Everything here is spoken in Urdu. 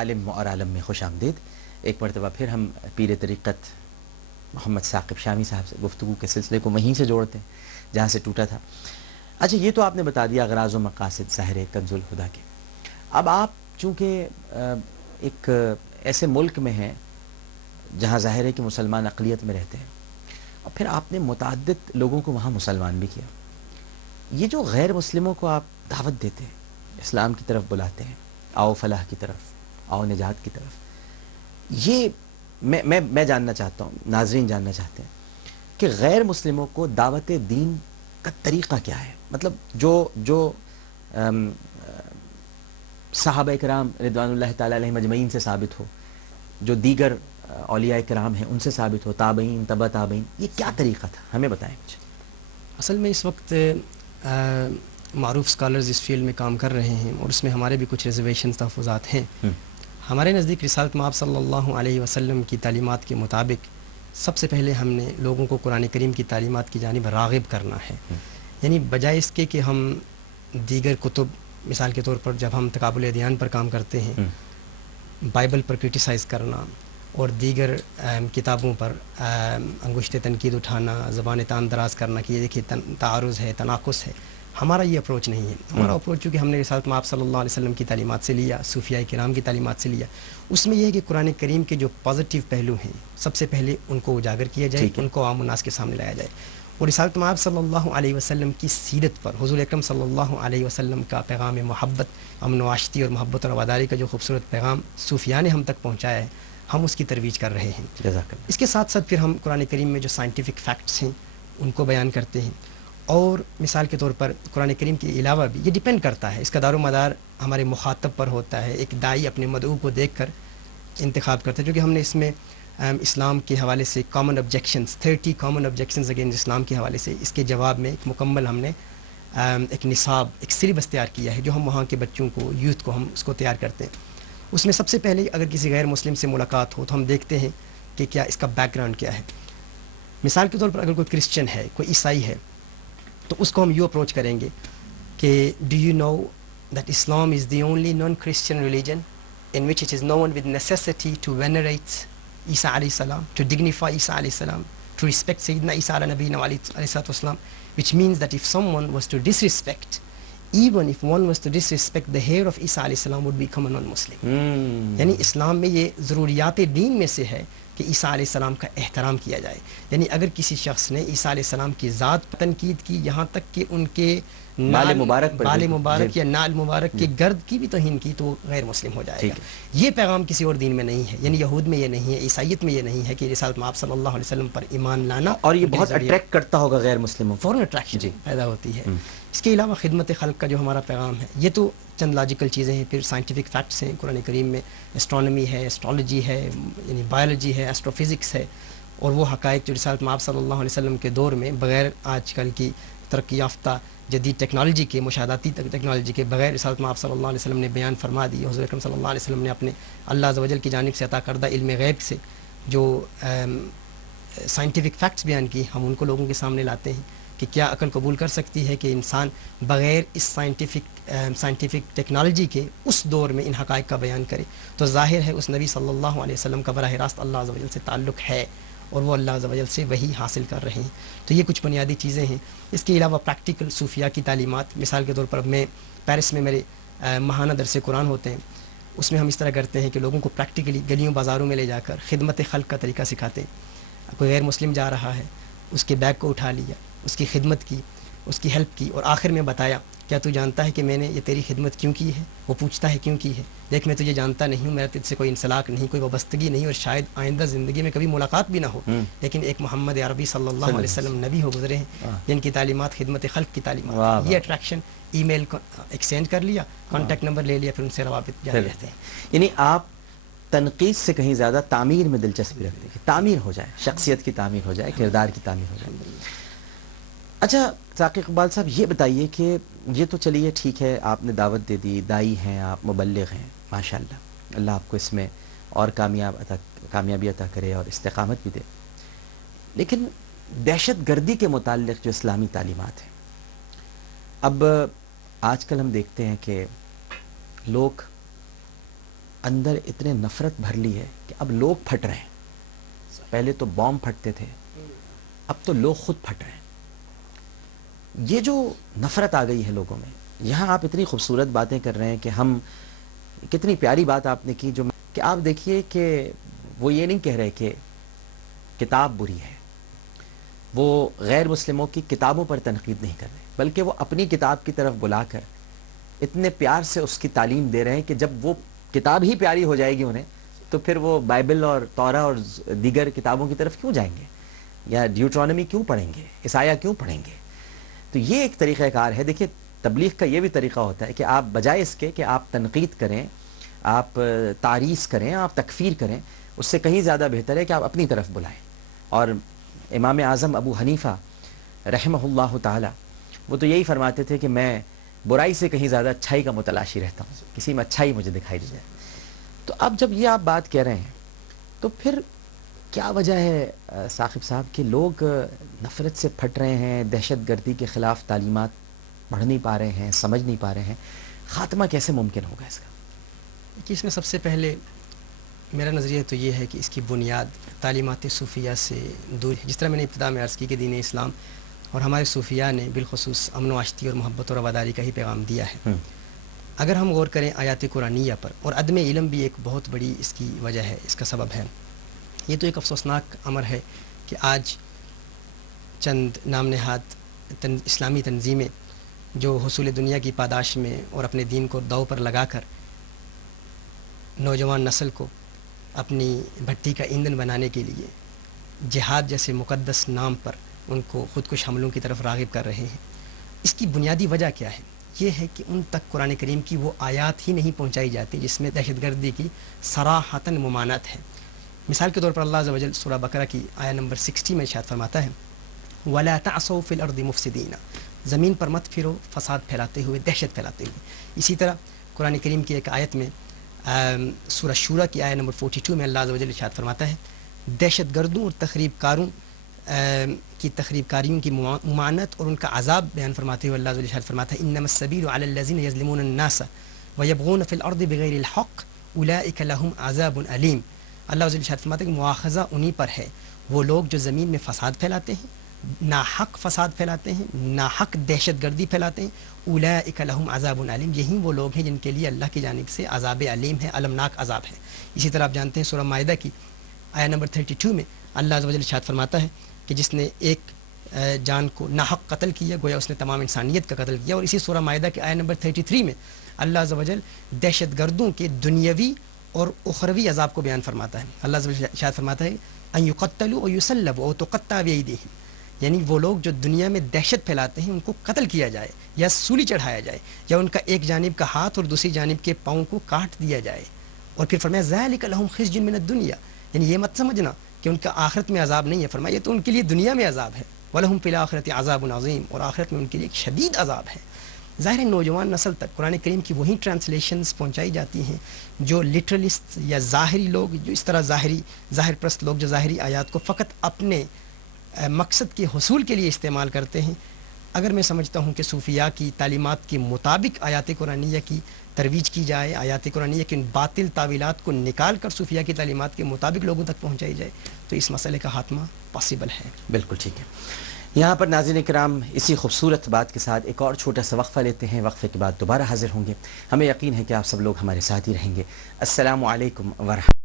عالم اور عالم میں خوش آمدید. ایک مرتبہ پھر ہم پیر طریقت محمد ثاقب شامی صاحب سے گفتگو کے سلسلے کو وہیں سے جوڑتے ہیں جہاں سے ٹوٹا تھا. اچھا یہ تو آپ نے بتا دیا اغراض و مقاصد ظاہر کنز الہدیٰ کے. اب آپ چونکہ ایک ایسے ملک میں ہیں جہاں ظاہر ہے کہ مسلمان اقلیت میں رہتے ہیں اور پھر آپ نے متعدد لوگوں کو وہاں مسلمان بھی کیا. یہ جو غیر مسلموں کو آپ دعوت دیتے ہیں, اسلام کی طرف بلاتے ہیں, آؤ فلاح کی طرف, آؤ نجات کی طرف, یہ میں جاننا چاہتا ہوں, ناظرین جاننا چاہتے ہیں کہ غیر مسلموں کو دعوت دین کا طریقہ کیا ہے؟ مطلب جو صحابہ کرام رضوان اللہ تعالی علیہم اجمعین سے ثابت ہو, جو دیگر اولیاء کرام ہیں ان سے ثابت ہو, تابعین, تبع تابعین, یہ کیا طریقہ تھا؟ ہمیں بتائیں کچھ. اصل میں اس وقت معروف اسکالرز اس فیلڈ میں کام کر رہے ہیں اور اس میں ہمارے بھی کچھ ریزرویشنز تحفظات ہیں. ہمارے نزدیک رسالت مآب صلی اللہ علیہ وسلم کی تعلیمات کے مطابق سب سے پہلے ہم نے لوگوں کو قرآن کریم کی تعلیمات کی جانب راغب کرنا ہے. یعنی بجائے اس کے کہ ہم دیگر کتب, مثال کے طور پر جب ہم تقابل ادیان پر کام کرتے ہیں, بائبل پر کرٹیسائز کرنا اور دیگر کتابوں پر انگشت تنقید اٹھانا, زبان تان دراز کرنا کہ یہ دیکھیے تعارض ہے, تناقض ہے, ہمارا یہ اپروچ نہیں ہے. ہمارا اپروچ چونکہ ہم نے رسالت مآب صلی اللہ علیہ وسلم کی تعلیمات سے لیا, صوفیاء کرام کی تعلیمات سے لیا, اس میں یہ ہے کہ قرآن کریم کے جو پازیٹیو پہلو ہیں سب سے پہلے ان کو اجاگر کیا جائے, ان کو عام الناس کے سامنے لایا جائے. اور رسالت مآب صلی اللہ علیہ وسلم کی سیرت پر حضور اکرم صلی اللہ علیہ وسلم کا پیغام محبت, امن و آشتی اور محبت اور وفاداری کا جو خوبصورت پیغام صوفیاء نے ہم تک پہنچایا ہے, ہم اس کی ترویج کر رہے ہیں. اس کے ساتھ ساتھ پھر ہم قرآن کریم میں جو سائنٹیفک فیکٹس ہیں ان کو بیان کرتے ہیں. اور مثال کے طور پر قرآن کریم کے علاوہ بھی یہ ڈیپینڈ کرتا ہے, اس کا دار و مدار ہمارے مخاطب پر ہوتا ہے. ایک داعی اپنے مدعو کو دیکھ کر انتخاب کرتا ہے, جو کہ ہم نے اس میں اسلام کے حوالے سے common objections 30 common objections against اسلام کے حوالے سے اس کے جواب میں ایک مکمل ہم نے ایک نصاب, ایک سلیبس تیار کیا ہے جو ہم وہاں کے بچوں کو, یوتھ کو ہم اس کو تیار کرتے ہیں. اس میں سب سے پہلے اگر کسی غیر مسلم سے ملاقات ہو تو ہم دیکھتے ہیں کہ کیا اس کا بیک گراؤنڈ کیا ہے. مثال کے طور پر اگر کوئی کرسچن ہے, کوئی عیسائی ہے, تو اس کو ہم یوں اپروچ کریں گے کہ do you know that Islam is the only non Christian religion in which it is known with necessity to venerate Isa alayhi salam, to dignify Isa alayhi salam, to respect Sayyidina Isa ala nabiyina alayhi salatu wasalam, which means that if someone was to disrespect, even if one was to disrespect the hair of Isa alayhi salam, would become a non-Muslim. یعنی اسلام میں یہ ضروریات دین میں سے ہے کہ عیسیٰ علیہ السلام کا احترام کیا جائے. یعنی اگر کسی شخص نے عیسیٰ علیہ السلام کی ذات پر تنقید کی, یہاں تک کہ ان کے بال مبارک یا نال مبارک کے گرد کی بھی توہین کی, تو وہ غیر مسلم ہو جائے گا. یہ پیغام کسی اور دین میں نہیں ہے, یعنی یہود میں یہ نہیں ہے, عیسائیت میں یہ نہیں ہے کہ رسالت مآب صلی اللہ علیہ وسلم پر ایمان لانا, اور یہ بہت اٹریکٹ کرتا ہوگا غیر مسلموں, فوراً اٹریکشن پیدا ہوتی ہے. اس کے علاوہ خدمت خلق کا جو ہمارا پیغام ہے, یہ تو چند لاجیکل چیزیں ہیں. پھر سائنٹیفک فیکٹس ہیں, قرآن کریم میں اسٹرانومی ہے, اسٹرالوجی ہے, یعنی بایولوجی ہے, ایسٹرو فزکس ہے, اور وہ حقائق جو رسالت مآب صلی اللہ علیہ وسلم کے دور میں بغیر آج کل کی ترقی یافتہ جدید ٹیکنالوجی کے, مشاہداتی ٹیکنالوجی کے بغیر رسالت مآب صلی اللہ علیہ وسلم نے بیان فرما دی. حضور اکرم صلی اللہ علیہ وسلم نے اپنے اللہ عز و جل کی جانب سے عطا کردہ علم غیب سے جو سائنٹیفک فیکٹس بیان کی, ہم ان کو لوگوں کے سامنے لاتے ہیں کہ کیا عقل قبول کر سکتی ہے کہ انسان بغیر اس سائنٹیفک ٹیکنالوجی کے اس دور میں ان حقائق کا بیان کرے. تو ظاہر ہے اس نبی صلی اللہ علیہ وسلم کا براہ راست اللہ عز و جل سے تعلق ہے اور وہ اللہ عز و جل سے وہی حاصل کر رہے ہیں. تو یہ کچھ بنیادی چیزیں ہیں. اس کے علاوہ پریکٹیکل صوفیاء کی تعلیمات, مثال کے طور پر میں پیرس میں میرے ماہانہ درس قرآن ہوتے ہیں, اس میں ہم اس طرح کرتے ہیں کہ لوگوں کو پریکٹیکلی گلیوں بازاروں میں لے جا کر خدمت خلق کا طریقہ سکھاتے ہیں. کوئی غیر مسلم جا رہا ہے, اس کے بیگ کو اٹھا لیا, اس کی خدمت کی, اس کی ہیلپ کی, اور آخر میں بتایا کیا تو جانتا ہے کہ میں نے یہ تیری خدمت کیوں کی ہے؟ وہ پوچھتا ہے کیوں کی ہے؟ دیکھ میں تجھے جانتا نہیں ہوں, میرا تجھ سے کوئی انسلاک نہیں, کوئی وابستگی نہیں, اور شاید آئندہ زندگی میں کبھی ملاقات بھی نہ ہو, لیکن ایک محمد عربی صلی اللہ علیہ وسلم نبی ہو گزرے ہیں جن کی تعلیمات خدمت خلق کی تعلیمات. یہ اٹریکشن ای میل ایکسچینج کر لیا, کانٹیکٹ نمبر لے لیا, پھر ان سے روابط جاری رہتے ہیں. یعنی آپ تنقید سے کہیں زیادہ تعمیر میں دلچسپی رکھتے ہیں کہ تعمیر ہو جائے, شخصیت کی تعمیر ہو جائے, کردار کی تعمیر ہو جائے. اچھا ثاقب اقبال صاحب, یہ بتائیے کہ یہ تو چلیے ٹھیک ہے, آپ نے دعوت دے دی, دائی ہیں آپ, مبلغ ہیں, ماشاءاللہ, اللہ آپ کو اس میں اور کامیابی عطا کرے اور استقامت بھی دے. لیکن دہشت گردی کے متعلق جو اسلامی تعلیمات ہیں, اب آج کل ہم دیکھتے ہیں کہ لوگ اندر اتنے نفرت بھر لی ہے کہ اب لوگ پھٹ رہے ہیں. پہلے تو بام پھٹتے تھے, اب تو لوگ خود پھٹ رہے ہیں. یہ جو نفرت آ گئی ہے لوگوں میں, یہاں آپ اتنی خوبصورت باتیں کر رہے ہیں کہ ہم, کتنی پیاری بات آپ نے کی, جو کہ آپ دیکھیے کہ وہ یہ نہیں کہہ رہے کہ کتاب بری ہے, وہ غیر مسلموں کی کتابوں پر تنقید نہیں کر رہے, بلکہ وہ اپنی کتاب کی طرف بلا کر اتنے پیار سے اس کی تعلیم دے رہے ہیں کہ جب وہ کتاب ہی پیاری ہو جائے گی انہیں, تو پھر وہ بائبل اور تورا اور دیگر کتابوں کی طرف کیوں جائیں گے, یا ڈیوٹرانومی کیوں پڑھیں گے, عیسائیہ کیوں پڑھیں گے. تو یہ ایک طریقہ کار ہے. دیکھیے تبلیغ کا یہ بھی طریقہ ہوتا ہے کہ آپ بجائے اس کے کہ آپ تنقید کریں, آپ تعریض کریں, آپ تکفیر کریں, اس سے کہیں زیادہ بہتر ہے کہ آپ اپنی طرف بلائیں. اور امام اعظم ابو حنیفہ رحمہ اللہ تعالی, وہ تو یہی فرماتے تھے کہ میں برائی سے کہیں زیادہ اچھائی کا متلاشی رہتا ہوں, کسی میں اچھائی مجھے دکھائی دی جائے. تو اب جب یہ آپ بات کہہ رہے ہیں تو پھر کیا وجہ ہے ثاقب صاحب کہ لوگ نفرت سے پھٹ رہے ہیں, دہشت گردی کے خلاف تعلیمات پڑھ نہیں پا رہے ہیں, سمجھ نہیں پا رہے ہیں؟ خاتمہ کیسے ممکن ہوگا اس کا؟ کہ اس میں سب سے پہلے میرا نظریہ تو یہ ہے کہ اس کی بنیاد تعلیمات صوفیہ سے دور ہے. جس طرح میں نے ابتدا میں عرض کی کہ دین اسلام اور ہمارے صوفیہ نے بالخصوص امن و آشتی اور محبت و رواداری کا ہی پیغام دیا ہے. اگر ہم غور کریں آیات قرآنیہ پر, اور عدم علم بھی ایک بہت بڑی اس کی وجہ ہے, اس کا سبب ہے. یہ تو ایک افسوسناک امر ہے کہ آج چند نام نہاد اسلامی تنظیمیں جو حصول دنیا کی پاداش میں اور اپنے دین کو داؤ پر لگا کر نوجوان نسل کو اپنی بھٹی کا ایندھن بنانے کے لیے جہاد جیسے مقدس نام پر ان کو خودکش حملوں کی طرف راغب کر رہے ہیں. اس کی بنیادی وجہ کیا ہے؟ یہ ہے کہ ان تک قرآن کریم کی وہ آیات ہی نہیں پہنچائی جاتی جس میں دہشت گردی کی صراحتاً ممانعت ہے. مثال کے طور پر اللہ عز و جل سورہ بقرہ کی آیہ نمبر 60 میں ارشاد فرماتا ہے وَلَا تَعْصَوْا فِي الْأَرْضِ مُفْسِدِينَ, زمین پر مت پھرو فساد پھیلاتے ہوئے, دہشت پھیلاتے ہوئے. اسی طرح قرآن کریم کی ایک آیت میں سورہ شورا کی آیہ نمبر 42 میں اللہ عز و جل ارشاد فرماتا ہے دہشت گردوں اور تخریب کاروں کی تخریب کاریوں کی ممانعت اور ان کا عذاب بیان فرماتے ہوئے اللہ عز و جل ارشاد فرماتا ہے انما السبیل علی الذین یظلمون الناس ویبغون فی الارض بغیر الحق اولئک لهم عذاب علیم. اللہ عز و جل ارشاد فرماتا ہے کہ مواخذہ انہی پر ہے وہ لوگ جو زمین میں فساد پھیلاتے ہیں, ناحق فساد پھیلاتے ہیں, ناحق دہشت گردی پھیلاتے ہیں. اولئک لهم عذاب علیم, یہی وہ لوگ ہیں جن کے لیے اللہ کی جانب سے عذاب علیم ہے, المناک عذاب ہے. اسی طرح آپ جانتے ہیں سورہ مائدہ کی آیہ نمبر 32 میں اللہ عز و جل ارشاد فرماتا ہے کہ جس نے ایک جان کو ناحق قتل کیا گویا اس نے تمام انسانیت کا قتل کیا. اور اسی سورہ مائدہ کی آیہ نمبر 33 میں اللہ عز و جل دہشت گردوں کے دنیاوی اور اخروی عذاب کو بیان فرماتا ہے. اللہ عز و جل ارشاد فرماتا ہے ان یقتلوا ویصلبوا او تقطع بایدیہم, یعنی وہ لوگ جو دنیا میں دہشت پھیلاتے ہیں ان کو قتل کیا جائے یا سولی چڑھایا جائے, یا ان کا ایک جانب کا ہاتھ اور دوسری جانب کے پاؤں کو کاٹ دیا جائے. اور پھر فرمایا ذالک لہم خزی من الدنیا, یعنی یہ مت سمجھنا کہ ان کا آخرت میں عذاب نہیں ہے, فرمایا یہ تو ان کے لیے دنیا میں عذاب ہے. وَلَهُمْ فِي الْآخِرَةِ عَذَابٌ عَظِيمٌ, اور آخرت میں ان کے لیے ایک شدید عذاب ہے. ظاہر ہے نوجوان نسل تک قرآن کریم کی وہی ٹرانسلیشنز پہنچائی جاتی ہیں جو لٹرلسٹ یا ظاہری لوگ, جو اس طرح ظاہر پرست لوگ جو ظاہری آیات کو فقط اپنے مقصد کے حصول کے لیے استعمال کرتے ہیں. اگر میں سمجھتا ہوں کہ صوفیاء کی تعلیمات کے مطابق آیات قرآنیہ کی ترویج کی جائے, آیات قرآنیہ کے ان باطل تعویلات کو نکال کر صوفیاء کی تعلیمات کے مطابق لوگوں تک پہنچائی جائے, تو اس مسئلے کا خاتمہ پاسبل ہے. بالکل ٹھیک ہے. یہاں پر ناظرین کرام اسی خوبصورت بات کے ساتھ ایک اور چھوٹا سا وقفہ لیتے ہیں. وقفے کے بعد دوبارہ حاضر ہوں گے. ہمیں یقین ہے کہ آپ سب لوگ ہمارے ساتھ ہی رہیں گے. السلام علیکم ورحمۃ